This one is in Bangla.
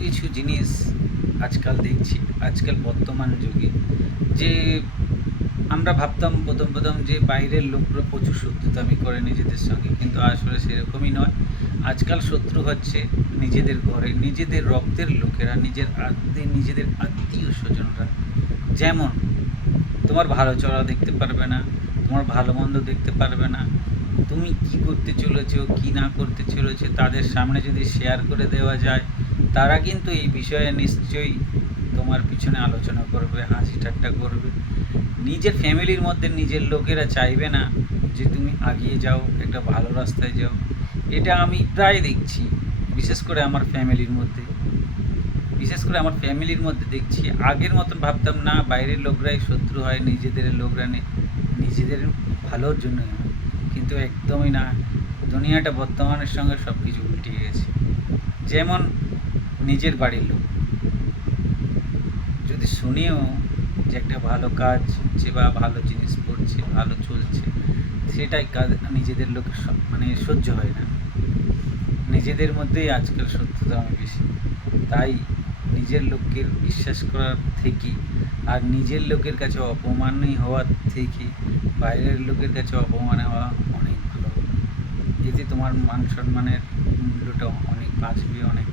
কিছু জিনিস আজকাল দেখছি, আজকাল বর্তমান যুগে, যে আমরা ভাবতাম প্রথম যে বাইরের লোকরা প্রচুর শত্রুতামি করে নিজেদের সঙ্গে, কিন্তু আসলে সেরকমই নয়। আজকাল শত্রু হচ্ছে নিজেদের ঘরে নিজেদের রক্তের লোকেরা, নিজেদের আত্মীয় স্বজনরা। যেমন তোমার ভালো চলা দেখতে পারবে না, তোমার ভালো মন্দ দেখতে পারবে না, তুমি কি করতে চলেছো কি না করতে চলেছো তাদের সামনে যদি শেয়ার করে দেওয়া যায়, তারা কিন্তু এই বিষয়ে নিশ্চয়ই তোমার পিছনে আলোচনা করবে, হাসি ঠাট্টা করবে। নিজের ফ্যামিলির মধ্যে নিজের লোকেরা চাইবে না যে তুমি এগিয়ে যাও, একটা ভালো রাস্তায় যাও। এটা আমি প্রায় দেখছি, বিশেষ করে আমার ফ্যামিলির মধ্যে। দেখছি, আগের মতন ভাবতাম না বাইরের লোকরাই শত্রু হয়, নিজেদের লোকরা নিজেদের ভালোর জন্য হয়, কিন্তু একদমই না। দুনিয়াটা বর্তমানের সঙ্গে সব কিছু উল্টে গেছে। যেমন নিজের বাড়ির লোক যদি শুনেও যে একটা ভালো কাজ হচ্ছে বা ভালো জিনিস পড়ছে, ভালো চলছে, সেটাই কাজ নিজেদের লোকের মানে সহ্য হয় না। নিজেদের মধ্যেই আজকাল শত্রুতা অনেক বেশি। তাই নিজের লোককে বিশ্বাস করার থেকে আর নিজের লোকের কাছে অপমানই হওয়ার থেকে বাইরের লোকের কাছে অপমান হওয়া অনেক ভালো। এতে তোমার মান সম্মানের মূল্যটা অনেক বাঁচবে, অনেক